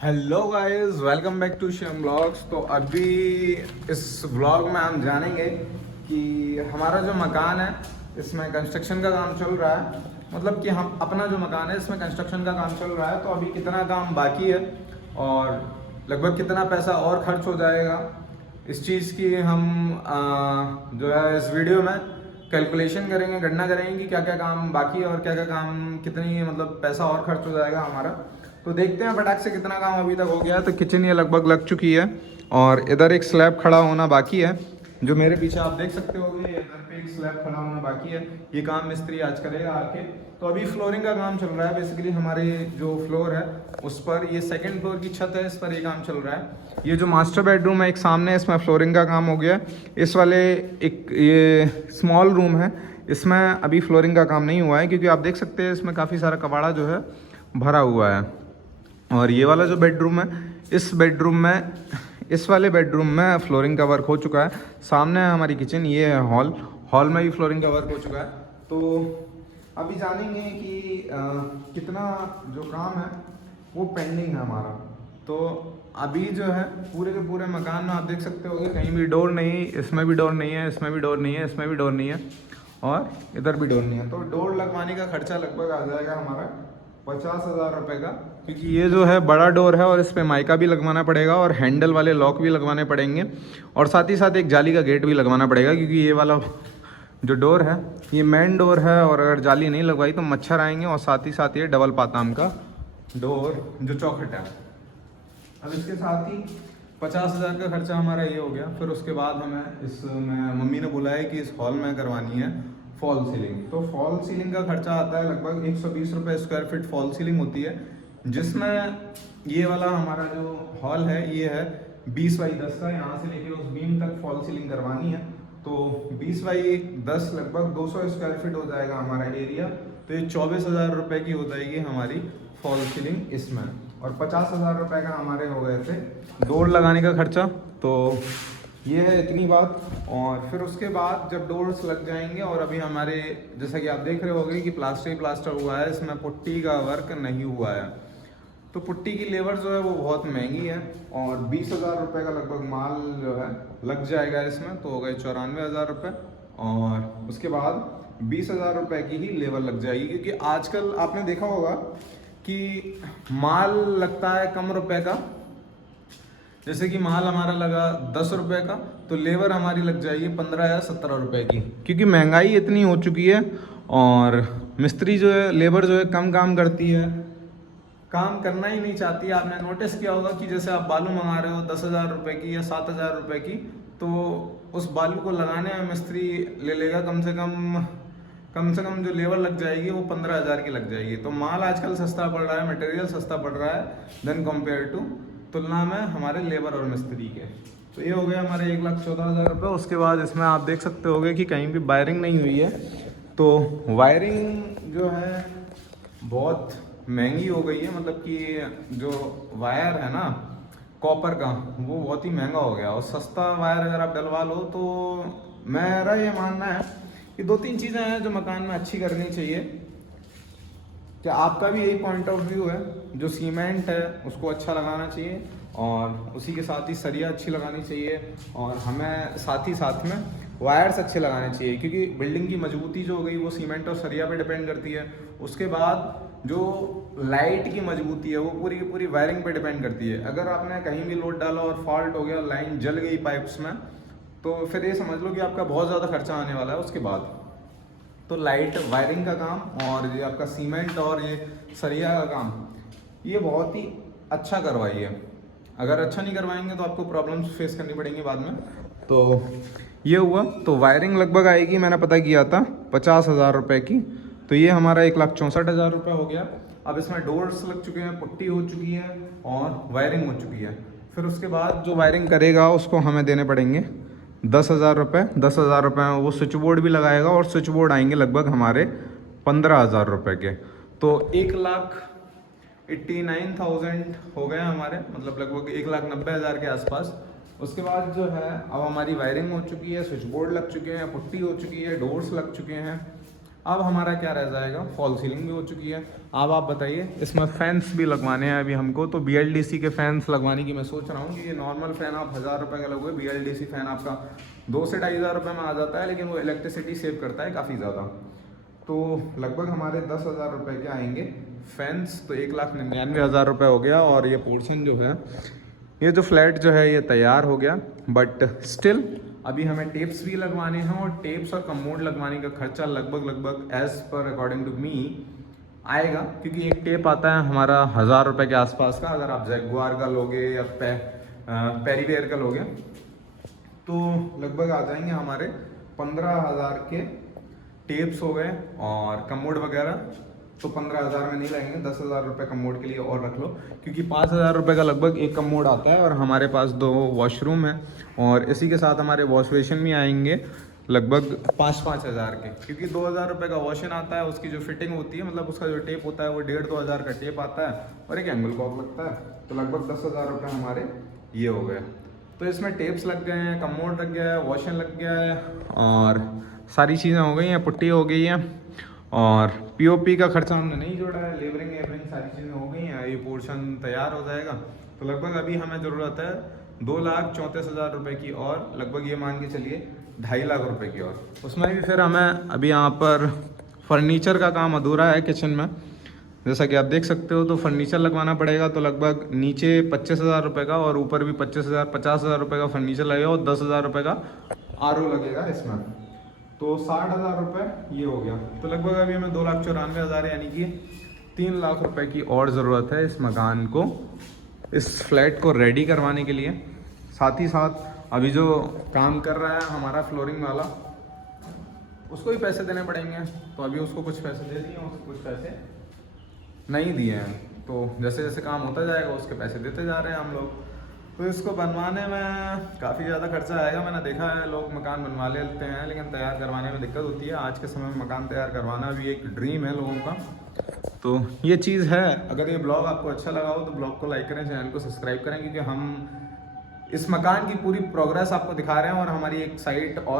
Hello guys, welcome back to Shyam blogs. तो अभी इस व्लॉग में हम जानेंगे कि हमारा जो मकान है इसमें कंस्ट्रक्शन का काम चल रहा है। मतलब कि हम अपना जो मकान है इसमें कंस्ट्रक्शन का काम चल रहा है, तो अभी कितना काम बाकी है और लगभग कितना पैसा और खर्च हो जाएगा, इस चीज़ की हम जो है इस वीडियो में कैलकुलेशन करेंगे, गणना करेंगे कि क्या क्या काम बाकी है और क्या क्या काम कितनी मतलब पैसा और खर्च हो जाएगा हमारा। तो देखते हैं फटाक से कितना काम अभी तक हो गया है। तो किचन ये लगभग लग चुकी है और इधर एक स्लैब खड़ा होना बाकी है, जो मेरे पीछे आप देख सकते हो। इधर पे एक स्लैब खड़ा होना बाकी है, ये काम मिस्त्री आज करेगा आके। तो अभी फ्लोरिंग का काम चल रहा है। बेसिकली हमारे जो फ्लोर है उस पर, ये सेकंड फ्लोर की छत है, इस पर ये काम चल रहा है। ये जो मास्टर बेडरूम है एक सामने, इसमें फ्लोरिंग का काम हो गया। इस वाले एक ये स्मॉल रूम है, इसमें अभी फ्लोरिंग का काम नहीं हुआ है क्योंकि आप देख सकते हैं इसमें काफ़ी सारा कबाड़ा जो है भरा हुआ है। और ये वाला जो बेडरूम है, इस बेडरूम में, इस वाले बेडरूम में फ्लोरिंग का वर्क हो चुका है। सामने है हमारी किचन, ये है हॉल, हॉल में भी फ्लोरिंग का वर्क हो चुका है। तो अभी जानेंगे कि कितना जो काम है वो पेंडिंग है हमारा। तो अभी जो है पूरे के पूरे मकान में आप देख सकते हो कहीं भी डोर नहीं, इसमें भी डोर नहीं है, इसमें भी डोर नहीं है, इसमें भी डोर नहीं है और इधर भी डोर नहीं है। तो डोर लगवाने का खर्चा लगभग आ जाएगा हमारा 50,000 रुपये का, क्योंकि ये जो है बड़ा डोर है और इस पर माइका भी लगवाना पड़ेगा और हैंडल वाले लॉक भी लगवाने पड़ेंगे और साथ ही साथ एक जाली का गेट भी लगवाना पड़ेगा, क्योंकि ये वाला जो डोर है ये मेन डोर है और अगर जाली नहीं लगवाई तो मच्छर आएंगे। और साथ ही साथ ये डबल पाताम का डोर जो चौखट है। अब इसके साथ ही 50,000 का खर्चा हमारा ये हो गया। फिर उसके बाद हमें इसमें मम्मी ने बोला है कि इस हॉल में करवानी है फॉल सीलिंग। तो फॉल सीलिंग का खर्चा आता है लगभग 120 रुपये स्क्वायर फीट फॉल सीलिंग होती है, जिसमें ये वाला हमारा जो हॉल है ये है 20 बाई 10 का। यहाँ से लेके उस बीम तक फॉल सीलिंग करवानी है। तो 20 बाई 10 लगभग 200 स्क्वायर फीट हो जाएगा हमारा एरिया। तो ये 24,000 रुपये की हो जाएगी हमारी फॉल सीलिंग इसमें। और 50,000 रुपये का हमारे हो गए थे डोर लगाने का खर्चा। तो ये है इतनी बात। और फिर उसके बाद जब डोर्स लग जाएंगे, और अभी हमारे जैसा कि आप देख रहे होंगे कि प्लास्टर हुआ है, इसमें पुट्टी का वर्क नहीं हुआ है। तो पुट्टी की लेबर जो है वो बहुत महंगी है और 20,000 रुपये का लगभग माल जो है लग जाएगा इसमें। तो हो गए 94,000 रुपये और उसके बाद 20,000 रुपये की ही लेबर लग जाएगी, क्योंकि आजकल आपने देखा होगा कि माल लगता है कम रुपए का। जैसे कि माल हमारा लगा 10 रुपये का, तो लेबर हमारी लग जाएगी 15 या 17 रुपये की, क्योंकि महंगाई इतनी हो चुकी है। और मिस्त्री जो है, लेबर जो है कम काम करती है, काम करना ही नहीं चाहती। आपने नोटिस किया होगा कि जैसे आप बालू मंगा रहे हो 10,000 रुपये की या 7,000 रुपये की, तो उस बालू को लगाने में मिस्त्री ले लेगा कम से कम जो लेबर लग जाएगी वो 15,000 की लग जाएगी। तो माल आजकल सस्ता पड़ रहा है, मटेरियल सस्ता पड़ रहा है देन कंपेयर टू, तुलना में हमारे लेबर और मिस्त्री के। तो ये हो गया हमारे 1,14,000 रुपये। उसके बाद इसमें आप देख सकते होगे कि कहीं भी वायरिंग नहीं हुई है। तो वायरिंग जो है बहुत महंगी हो गई है। मतलब कि जो वायर है ना कॉपर का, वो बहुत ही महंगा हो गया। और सस्ता वायर अगर आप डलवा लो तो मेरा ये मानना है कि 2-3 चीज़ें हैं जो मकान में अच्छी करनी चाहिए। क्या आपका भी यही पॉइंट ऑफ व्यू है? जो सीमेंट है उसको अच्छा लगाना चाहिए और उसी के साथ ही सरिया अच्छी लगानी चाहिए, और हमें साथ ही साथ में वायर्स अच्छे लगाने चाहिए, क्योंकि बिल्डिंग की मजबूती जो हो गई वो सीमेंट और सरिया पे डिपेंड करती है। उसके बाद जो लाइट की मजबूती है वो पूरी की पूरी वायरिंग पे डिपेंड करती है। अगर आपने कहीं भी लोड डाला और फॉल्ट हो गया, लाइन जल गई पाइप्स में, तो फिर ये समझ लो कि आपका बहुत ज़्यादा खर्चा आने वाला है उसके बाद। तो लाइट वायरिंग का काम और ये आपका सीमेंट और ये सरिया का काम, ये बहुत ही अच्छा करवाइए। अगर अच्छा नहीं करवाएंगे तो आपको प्रॉब्लम्स फेस करनी पड़ेंगी बाद में। तो ये हुआ। तो वायरिंग लगभग आएगी, मैंने पता किया था 50,000 रुपये की। तो ये हमारा 1,64,000 रुपये हो गया। अब इसमें डोर्स लग चुके हैं, पुट्टी हो चुकी है और वायरिंग हो चुकी है। फिर उसके बाद जो वायरिंग करेगा उसको हमें देने पड़ेंगे 10,000 रुपये। 10,000 रुपये में वो स्विच बोर्ड भी लगाएगा और स्विच बोर्ड आएंगे लगभग हमारे 15,000 रुपये के। तो 1,89,000 हो गए हमारे, मतलब लगभग 1,90,000 के आसपास। उसके बाद जो है अब हमारी वायरिंग हो चुकी है, स्विच बोर्ड लग चुके हैं, पुट्टी हो चुकी है, डोर्स लग चुके हैं। अब हमारा क्या रह जाएगा, फॉल सीलिंग भी हो चुकी है। अब आप बताइए, इसमें फैंस भी लगवाने हैं अभी हमको, तो BLDC के फैंस लगवाने की मैं सोच रहा हूँ कि ये नॉर्मल फ़ैन आप 1000 रुपये का लगोगे, BLDC फ़ैन आपका 2 से 2500 रुपये में आ जाता है, लेकिन वो इलेक्ट्रिसिटी सेव करता है काफ़ी ज़्यादा। तो लगभग हमारे 10,000 रुपये के आएंगे फैंस, तो 1,99,000 रुपये हो गया। और ये पोर्शन जो है, ये जो फ्लैट जो है ये तैयार हो गया, बट स्टिल अभी हमें टेप्स भी लगवाने हैं, और टेप्स और कमोड लगवाने का खर्चा लगभग as per according to me आएगा, क्योंकि एक टेप आता है हमारा 1000 रुपये के आसपास का, अगर आप जैगुआर का लोगे या पेरीवेयर का लोगे तो लगभग आ जाएंगे हमारे 15,000 के टेप्स हो गए, और कमोड वगैरह तो 15,000 में नहीं लगेंगे, 10,000 रुपये कमोड के लिए और रख लो, क्योंकि 5,000 रुपये का लगभग एक कमोड आता है, और हमारे पास 2 वॉशरूम है, और इसी के साथ हमारे वॉश बेसिन भी आएंगे लगभग 5-5 हज़ार के, क्योंकि 2,000 रुपये का वॉशन आता है, उसकी जो फिटिंग होती है, मतलब उसका जो टेप होता है वो 1,5-2 हज़ार का टेप आता है, और एक एंगल कॉक लगता है, तो लगभग 10,000 रुपये हमारे ये हो गए। तो इसमें टेप्स लग गए हैं, कमोड लग गया है, वॉशन लग गया है, और सारी चीज़ें हो गई हैं, पुट्टी हो गई है, और POP का खर्चा हमने नहीं जोड़ा है, लेबरिंग सारी चीज़ें हो गई हैं, ये पोर्शन तैयार हो जाएगा। तो लगभग अभी हमें ज़रूरत है 2,34,000 रुपये की, और लगभग ये मान के चलिए 2.5 लाख रुपए की, और उसमें भी फिर हमें अभी यहाँ पर फर्नीचर का काम अधूरा है किचन में, जैसा कि आप देख सकते हो। तो फर्नीचर लगवाना पड़ेगा, तो लगभग नीचे 25,000 रुपये का, और ऊपर भी 50,000 रुपये का फर्नीचर लगेगा, और 10,000 रुपये का RO लगेगा इसमें, तो 60,000 रुपये ये हो गया। तो लगभग अभी हमें 2,94,000 यानी कि 3 लाख रुपए की और ज़रूरत है इस मकान को, इस फ्लैट को रेडी करवाने के लिए। साथ ही साथ अभी जो काम कर रहा है हमारा फ्लोरिंग वाला, उसको भी पैसे देने पड़ेंगे, तो अभी उसको कुछ पैसे दे दिए, उसको कुछ पैसे नहीं दिए हैं, तो जैसे जैसे काम होता जाएगा उसके पैसे देते जा रहे हैं हम लोग। तो इसको बनवाने में काफ़ी ज़्यादा खर्चा आएगा। मैंने देखा है लोग मकान बनवा लेते हैं, लेकिन तैयार करवाने में दिक्कत होती है। आज के समय में मकान तैयार करवाना भी एक ड्रीम है लोगों का, तो ये चीज़ है। अगर ये ब्लॉग आपको अच्छा लगा हो तो ब्लॉग को लाइक करें, चैनल को सब्सक्राइब करें, क्योंकि हम इस मकान की पूरी प्रोग्रेस आपको दिखा रहे हैं, और हमारी एक साइट और